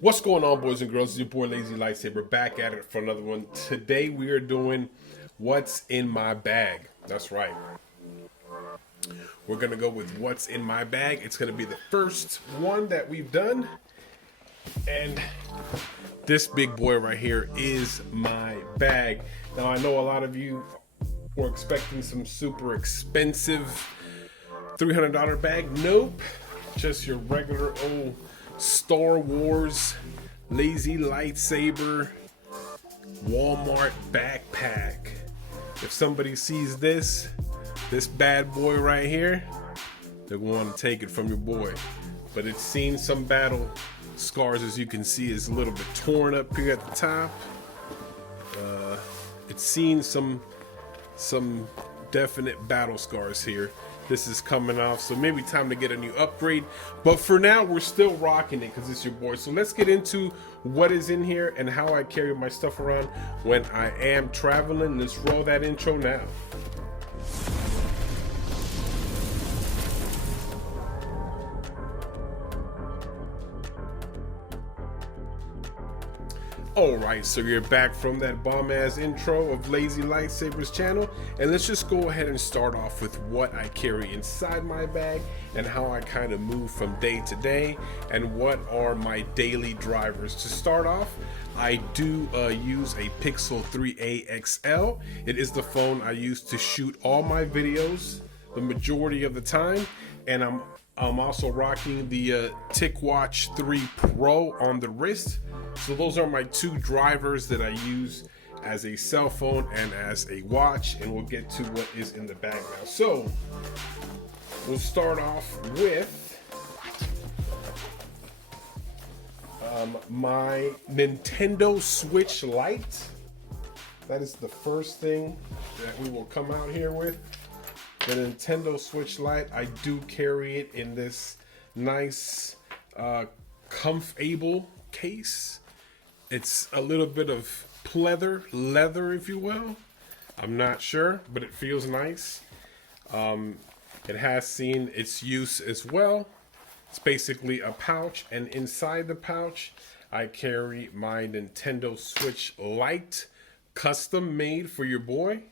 What's going on, boys and girls? It's your boy Lazy Lightsaber back at it for another one. Today we are doing what's in my bag. That's right. We're gonna go with what's in my bag. It's gonna be the first one that we've done, and this big boy right here is my bag. Now I know a lot of you were expecting some super expensive $300 bag. Nope, just your regular old Star Wars Lazy Lightsaber Walmart backpack. If somebody sees this bad boy right here, they're going to want to take it from your boy. But it's seen some battle scars, as you can see. It's a little bit torn up here at the top. It's seen some definite battle scars here. This is coming off, so maybe time to get a new upgrade. But for now, we're still rocking it because it's your boy. So let's get into what is in here and how I carry my stuff around when I am traveling. Let's roll that intro now. Alright, so you're back from that bomb-ass intro of Lazy Lightsaber's channel, and let's just go ahead and start off with what I carry inside my bag and how I kind of move from day to day and what are my daily drivers. To start off, I do use a Pixel 3a XL. It is the phone I use to shoot all my videos the majority of the time, and I'm also rocking the Tic Watch 3 Pro on the wrist. So those are my two drivers that I use as a cell phone and as a watch, and we'll get to what is in the bag now. So we'll start off with my Nintendo Switch Lite. That is the first thing that we will come out here with. The Nintendo Switch Lite. I do carry it in this nice Comfyable case. It's a little bit of leather, if you will. I'm not sure, but it feels nice. It has seen its use as well. It's basically a pouch, and inside the pouch, I carry my Nintendo Switch Lite, custom made for your boy.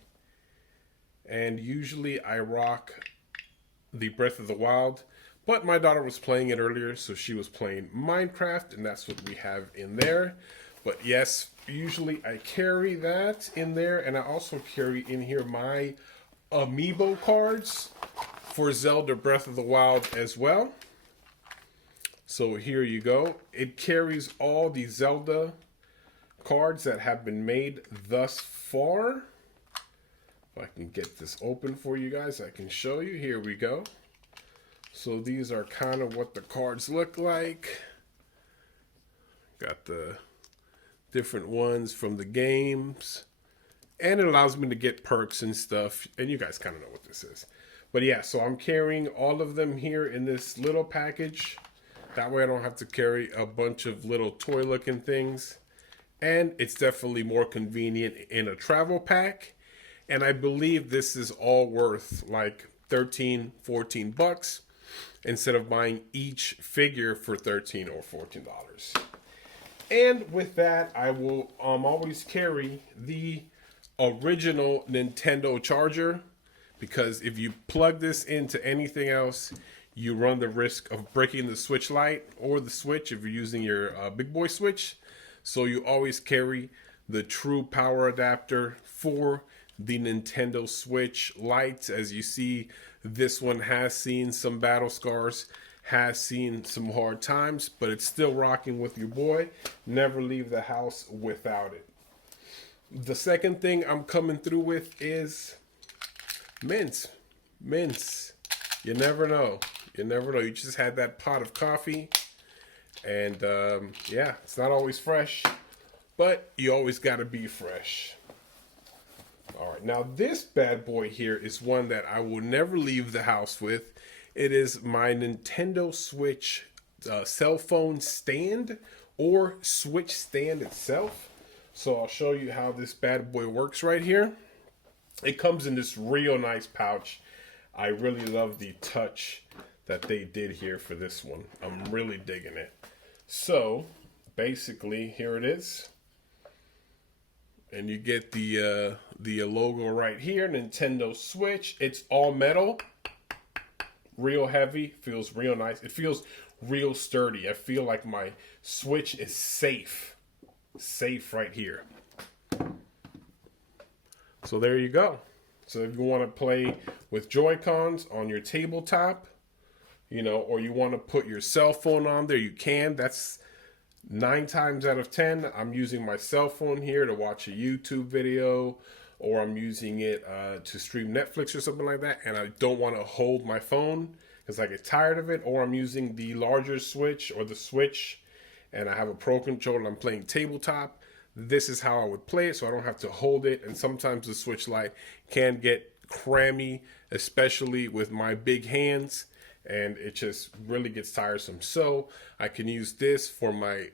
And usually I rock the Breath of the Wild, but my daughter was playing it earlier, so she was playing Minecraft, and that's what we have in there. But yes, usually I carry that in there, and I also carry in here my Amiibo cards for Zelda Breath of the Wild as well. So here you go. It carries all the Zelda cards that have been made thus far. If I can get this open for you guys, I can show you. Here we go. So these are kind of what the cards look like. Got the different ones from the games, and it allows me to get perks and stuff, and you guys kind of know what this is. But yeah, so I'm carrying all of them here in this little package. That way I don't have to carry a bunch of little toy looking things, and it's definitely more convenient in a travel pack. And I believe this is all worth like 13, 14 bucks instead of buying each figure for 13 or $14. And with that, I will always carry the original Nintendo charger, because if you plug this into anything else, you run the risk of breaking the Switch Lite or the Switch if you're using your big boy Switch. So you always carry the true power adapter for the Nintendo Switch Lite. As you see, this one has seen some battle scars, has seen some hard times, but it's still rocking with your boy. Never leave the house without it. The second thing I'm coming through with is mints. Mints. You never know. You never know. You just had that pot of coffee, and yeah, it's not always fresh, but you always got to be fresh. All right, now this bad boy here is one that I will never leave the house with. It is my Nintendo Switch cell phone stand, or Switch stand itself. So I'll show you how this bad boy works right here. It comes in this real nice pouch. I really love the touch that they did here for this one. I'm really digging it. So basically, here it is. And you get the logo right here, Nintendo Switch. It's all metal, real heavy, feels real nice. It feels real sturdy. I feel like my Switch is safe right here. So there you go. So if you want to play with Joy-Cons on your tabletop, you know, or you want to put your cell phone on there, you can. That's 9 times out of 10, I'm using my cell phone here to watch a YouTube video, or I'm using it to stream Netflix or something like that, and I don't want to hold my phone because I get tired of it, or I'm using the larger Switch or the Switch, and I have a Pro Controller and I'm playing tabletop. This is how I would play it, so I don't have to hold it. And sometimes the Switch Lite can get crammy, especially with my big hands, and it just really gets tiresome. So I can use this for my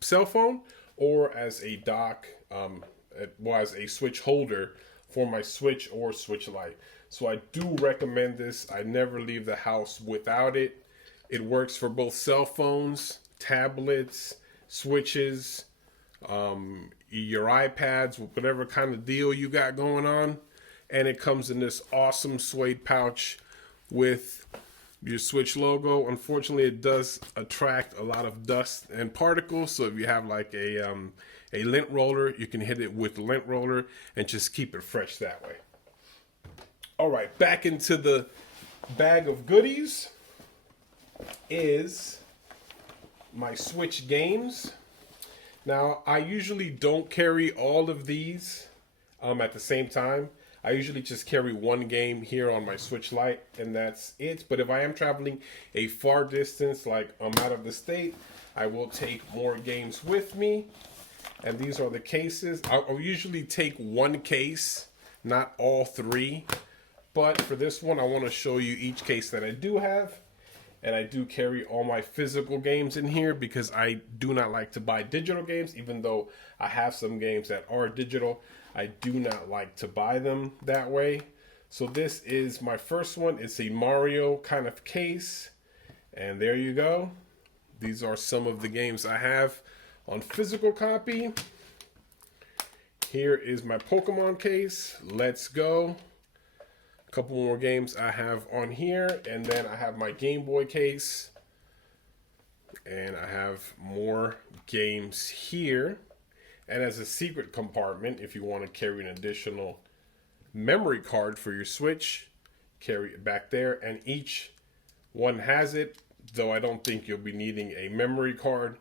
cell phone, or as a dock, as a Switch holder for my Switch or Switch Lite. So I do recommend this. I never leave the house without it. It works for both cell phones, tablets, Switches, your iPads, whatever kind of deal you got going on. And it comes in this awesome suede pouch with your Switch logo. Unfortunately, it does attract a lot of dust and particles. So if you have like a lint roller, you can hit it with the lint roller and just keep it fresh that way. All right, back into the bag of goodies is my Switch games. Now, I usually don't carry all of these at the same time. I usually just carry one game here on my Switch Lite, and that's it. But if I am traveling a far distance, like I'm out of the state, I will take more games with me. And these are the cases. I'll usually take one case, not all 3. But for this one, I want to show you each case that I do have. And I do carry all my physical games in here because I do not like to buy digital games. Even though I have some games that are digital, I do not like to buy them that way. So this is my first one. It's a Mario kind of case. And there you go. These are some of the games I have on physical copy. Here is my Pokemon case. Let's go. A couple more games I have on here, and then I have my Game Boy case, and I have more games here. And as a secret compartment, if you want to carry an additional memory card for your Switch, carry it back there. And each one has it, though I don't think you'll be needing a memory card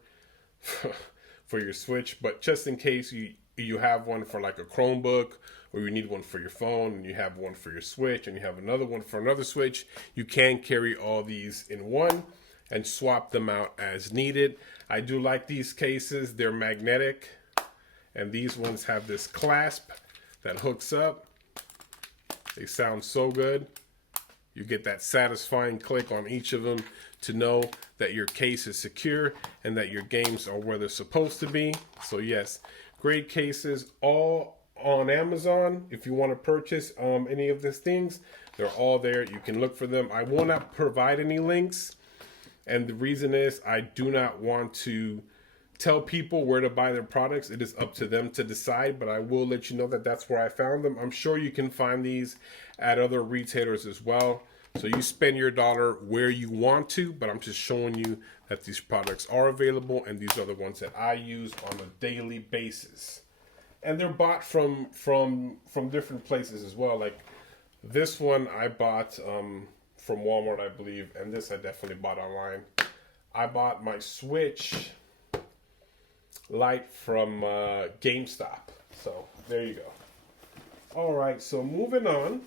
for your Switch, but just in case you have one for like a Chromebook, or you need one for your phone, and you have one for your Switch, and you have another one for another Switch, you can carry all these in one and swap them out as needed. I do like these cases. They're magnetic, and these ones have this clasp that hooks up. They sound so good. You get that satisfying click on each of them to know that your case is secure and that your games are where they're supposed to be. So yes, great cases, all on Amazon. If you want to purchase any of these things, they're all there. You can look for them. I will not provide any links, and the reason is I do not want to tell people where to buy their products. It is up to them to decide, but I will let you know that that's where I found them. I'm sure you can find these at other retailers as well. So you spend your dollar where you want to, but I'm just showing you that these products are available, and these are the ones that I use on a daily basis. And they're bought from different places as well. Like this one I bought from Walmart, I believe, and this I definitely bought online. I bought my Switch Lite from GameStop. So there you go. All right, so moving on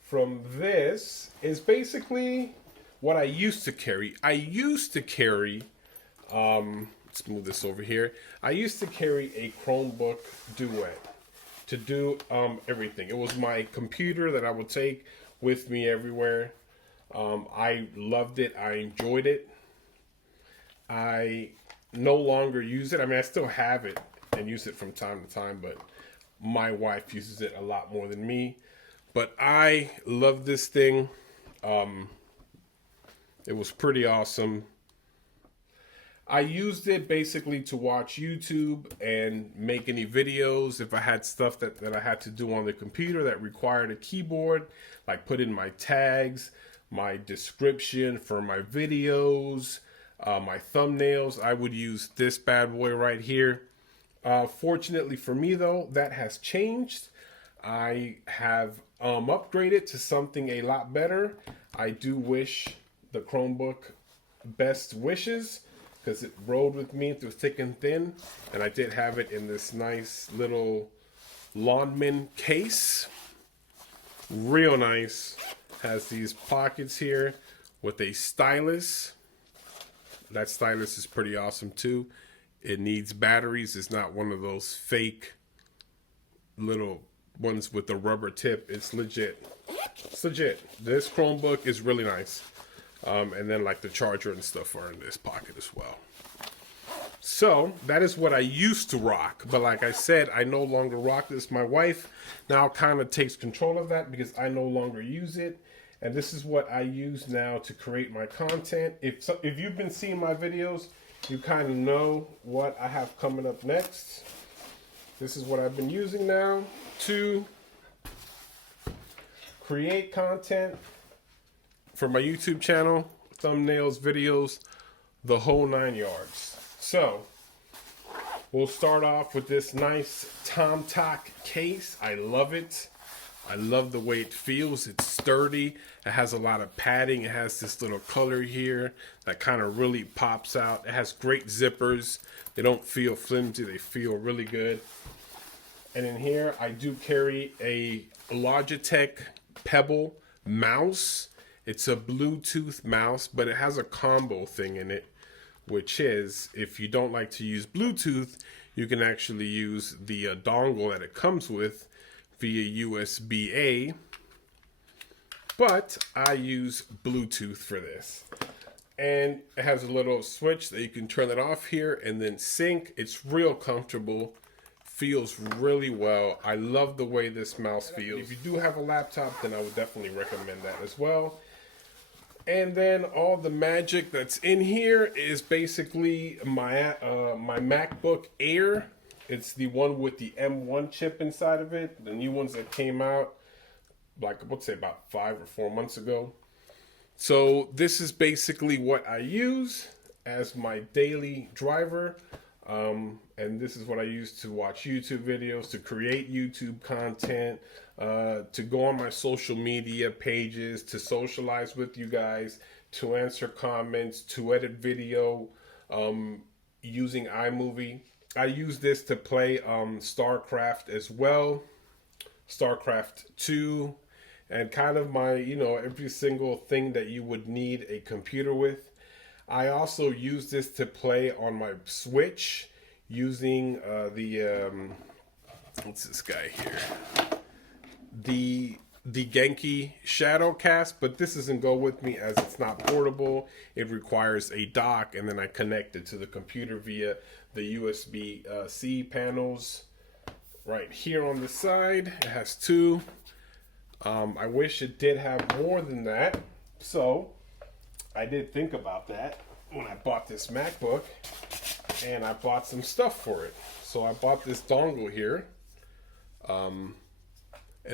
from this is basically what I used to carry. I used to carry, let's move this over here. I used to carry a Chromebook Duet to do everything. It was my computer that I would take with me everywhere. I loved it. I enjoyed it. I no longer use it. I mean, I still have it and use it from time to time, but my wife uses it a lot more than me. But I love this thing. It was pretty awesome. I used it basically to watch YouTube and make any videos. If I had stuff that I had to do on the computer that required a keyboard, like put in my tags, my description for my videos, my thumbnails, I would use this bad boy right here. Fortunately for me though, that has changed. I have upgraded to something a lot better. I do wish the Chromebook best wishes, because it rode with me through thick and thin, and I did have it in this nice little Lonmen case. Real nice. Has these pockets here with a stylus. That stylus is pretty awesome too. It needs batteries. It's not one of those fake little ones with the rubber tip. It's legit. It's legit. This Chromebook is really nice. And then like the charger and stuff are in this pocket as well. So that is what I used to rock. But like I said, I no longer rock this. My wife now kind of takes control of that because I no longer use it. And this is what I use now to create my content. If you've been seeing my videos, you kind of know what I have coming up next. This is what I've been using now to create content for my YouTube channel, thumbnails, videos, the whole 9 yards. So we'll start off with this nice TomToc case. I love it. I love the way it feels. It's sturdy. It has a lot of padding. It has this little color here that kind of really pops out. It has great zippers. They don't feel flimsy. They feel really good. And in here, I do carry a Logitech Pebble mouse. It's a Bluetooth mouse, but it has a combo thing in it, which is, if you don't like to use Bluetooth, you can actually use the dongle that it comes with via USB-A. But I use Bluetooth for this. And it has a little switch that you can turn it off here and then sync. It's real comfortable. Feels really well. I love the way this mouse feels. If you do have a laptop, then I would definitely recommend that as well. And then all the magic that's in here is basically my my MacBook Air. It's the one with the M1 chip inside of it. The new ones that came out, like I would say about 5 or 4 months ago. So this is basically what I use as my daily driver. And this is what I use to watch YouTube videos, to create YouTube content, to go on my social media pages, to socialize with you guys, to answer comments, to edit video using iMovie. I use this to play StarCraft as well, StarCraft 2, and kind of my, you know, every single thing that you would need a computer with. I also use this to play on my Switch using what's this guy here? The Genki Shadowcast, but this doesn't go with me as it's not portable. It requires a dock, and then I connect it to the computer via the USB-C panels right here on the side. It has 2. I wish it did have more than that, so I did think about that when I bought this MacBook, and I bought some stuff for it. So I bought this dongle here, and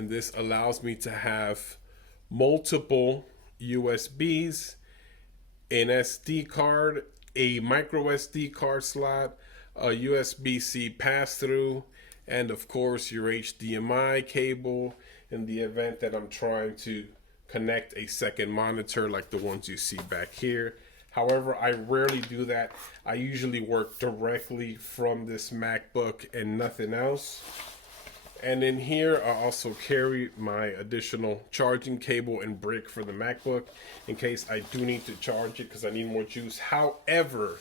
this allows me to have multiple USBs, an SD card, a micro SD card slot, a USB-C pass-through, and of course your HDMI cable in the event that I'm trying to connect a second monitor like the ones you see back here. However, I rarely do that. I usually work directly from this MacBook and nothing else. And in here, I also carry my additional charging cable and brick for the MacBook in case I do need to charge it because I need more juice. However,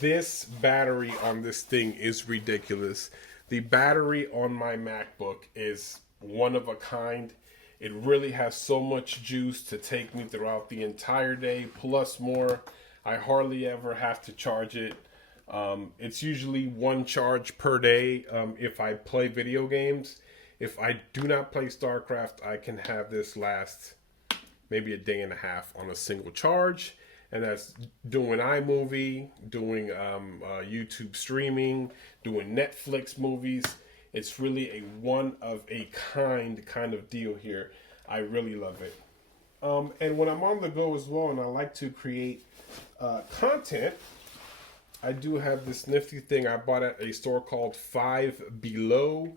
this battery on this thing is ridiculous. The battery on my MacBook is one of a kind. It really has so much juice to take me throughout the entire day, plus more. I hardly ever have to charge it. It's usually 1 charge per day if I play video games. If I do not play StarCraft, I can have this last maybe a day and a half on a single charge. and that's doing iMovie, doing YouTube streaming, doing Netflix movies. It's really a one of a kind of deal here. I really love it. And when I'm on the go as well, and I like to create content, I do have this nifty thing I bought at a store called Five Below.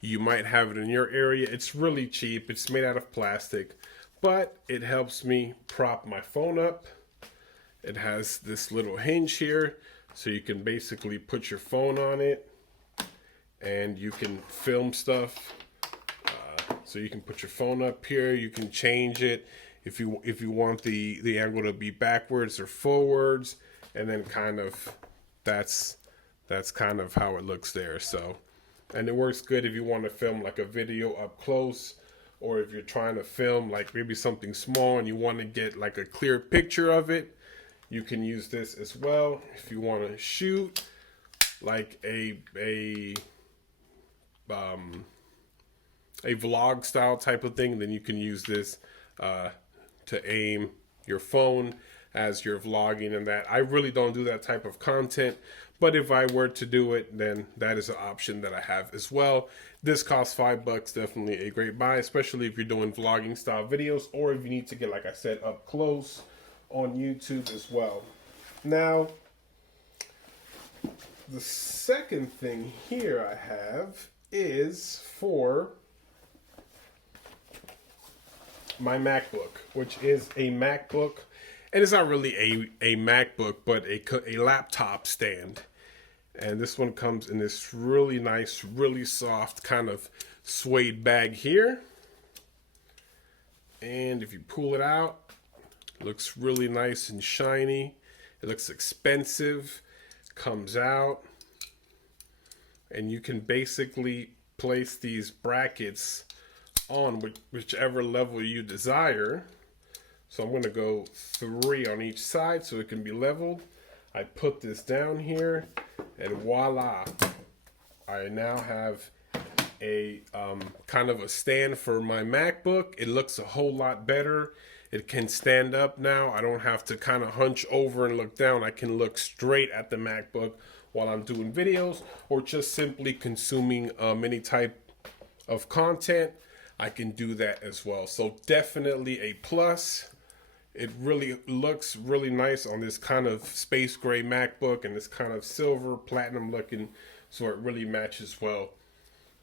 You might have it in your area. It's really cheap. It's made out of plastic, but it helps me prop my phone up. It has this little hinge here, so you can basically put your phone on it, and you can film stuff. So you can put your phone up here. You can change it if you want the angle to be backwards or forwards, and then kind of that's kind of how it looks there. So, and it works good if you want to film like a video up close, or if you're trying to film like maybe something small and you want to get like a clear picture of it, you can use this as well. If you want to shoot like a vlog style type of thing, then you can use this to aim your phone as you're vlogging and that. I really don't do that type of content, but if I were to do it, then that is an option that I have as well. This costs $5, definitely a great buy, especially if you're doing vlogging style videos, or if you need to get, like I said, up close on YouTube as well. Now, the second thing here I have is for my MacBook, which is a MacBook, and it's not really a MacBook, but a laptop stand. And this one comes in this really nice, really soft kind of suede bag here. And if you pull it out, it looks really nice and shiny. It looks expensive. Comes out, and you can basically place these brackets on whichever level you desire. So I'm going to go 3 on each side so it can be leveled. I put this down here, and voila, I now have a kind of a stand for my MacBook. It looks a whole lot better. It can stand up now. I don't have to kind of hunch over and look down. I can look straight at the MacBook while I'm doing videos, or just simply consuming any type of content. I can do that as well. So definitely a plus. It really looks really nice on this kind of space gray MacBook and this kind of silver platinum looking. So it really matches well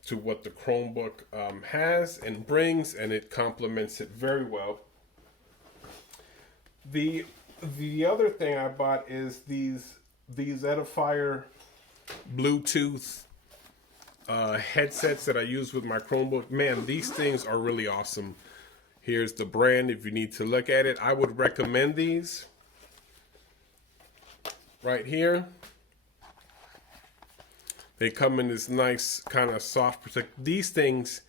to what the Chromebook has and brings, and it complements it very well. The other thing I bought is these Edifier Bluetooth headsets that I use with my Chromebook. Man, these things are really awesome. Here's the brand if you need to look at it. I would recommend these right here. They come in this nice kind of soft protect. These things,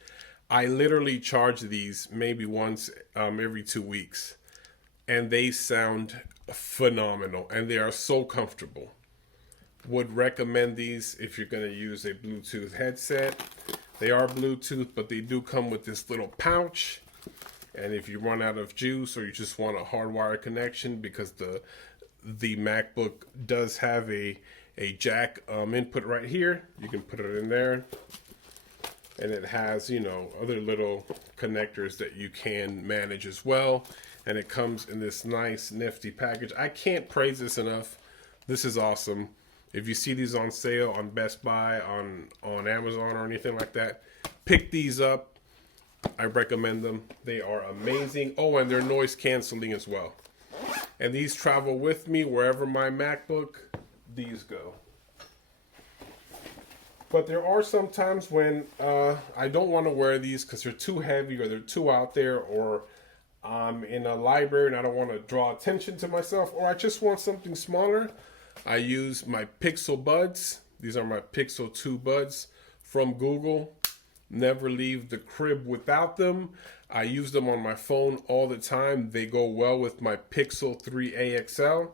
I literally charge these maybe once every 2 weeks, and they sound phenomenal, and they are so comfortable. Would recommend these if you're going to use a Bluetooth headset. They are Bluetooth, but they do come with this little pouch. And if you run out of juice, or you just want a hardwired connection, because the MacBook does have a jack input right here, you can put it in there. And it has, you know, other little connectors that you can manage as well. And it comes in this nice nifty package. I can't praise this enough. This is awesome. If you see these on sale on Best Buy, on Amazon or anything like that, pick these up. I recommend them. They are amazing. Oh, and they're noise canceling as well. And these travel with me wherever my MacBook, these go. But there are some times when I don't want to wear these because they're too heavy, or they're too out there, or I'm in a library and I don't want to draw attention to myself, or I just want something smaller. I use my Pixel Buds. These are my Pixel 2 buds from Google. Never leave the crib without them. I use them on my phone all the time. They go well with my Pixel 3a XL.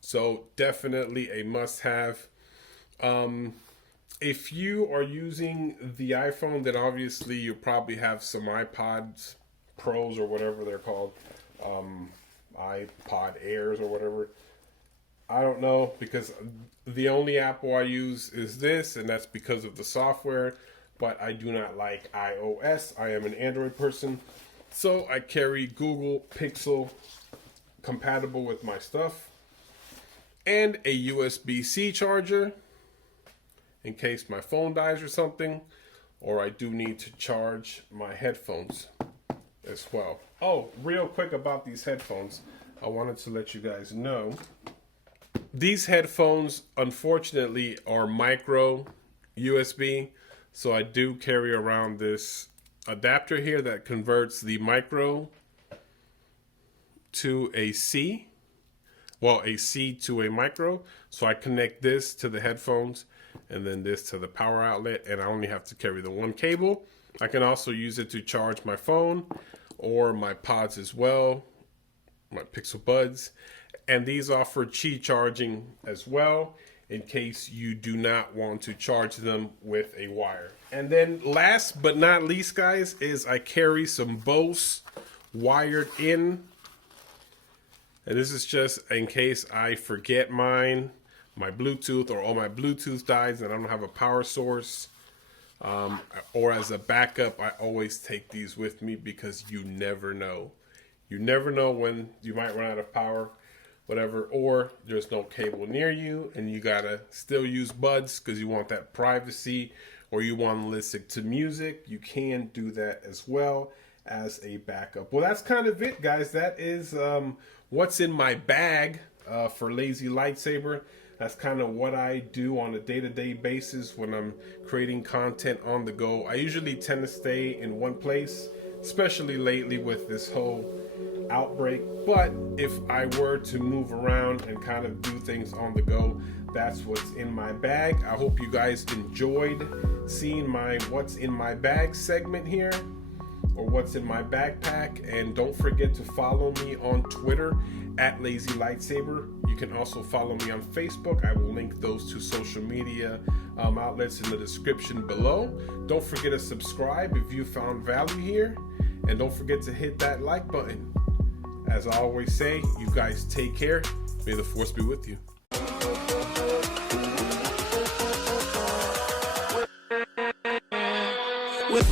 So definitely a must-have. If you are using the iPhone, then obviously you probably have some iPods Pros or whatever they're called iPod Airs or whatever. I don't know, because the only Apple I use is this, and that's because of the software. But I do not like iOS. I am an Android person, so I carry Google Pixel compatible with my stuff, and a USB-C charger in case my phone dies or something, or I do need to charge my headphones as well. Oh, real quick about these headphones, I wanted to let you guys know these headphones unfortunately are micro USB, so I do carry around this adapter here that converts the micro to a C, well, a C to a micro. So I connect this to the headphones and then this to the power outlet, and I only have to carry the one cable. I can also use it to charge my phone or my pods as well, my Pixel Buds. And these offer Qi charging as well, in case you do not want to charge them with a wire. And then last but not least, guys, is I carry some Bose wired in. And this is just in case I forget my Bluetooth, or all my Bluetooth dies and I don't have a power source. Or as a backup, I always take these with me, because you never know. You never know when you might run out of power, whatever, or there's no cable near you and you gotta still use buds because you want that privacy, or you want to listen to music. You can do that as well as a backup. Well, that's kind of it, guys. That is what's in my bag for Lazy Lightsaber. That's kind of what I do on a day-to-day basis when I'm creating content on the go. I usually tend to stay in one place, especially lately with this whole outbreak. But if I were to move around and kind of do things on the go, that's what's in my bag. I hope you guys enjoyed seeing my what's in my bag segment here, or what's in my backpack. And don't forget to follow me on Twitter at Lazy Lightsaber. You can also follow me on Facebook. I will link those two social media outlets in the description below. Don't forget to subscribe if you found value here, and don't forget to hit that like button. As I always say, you guys take care. May the force be with you. With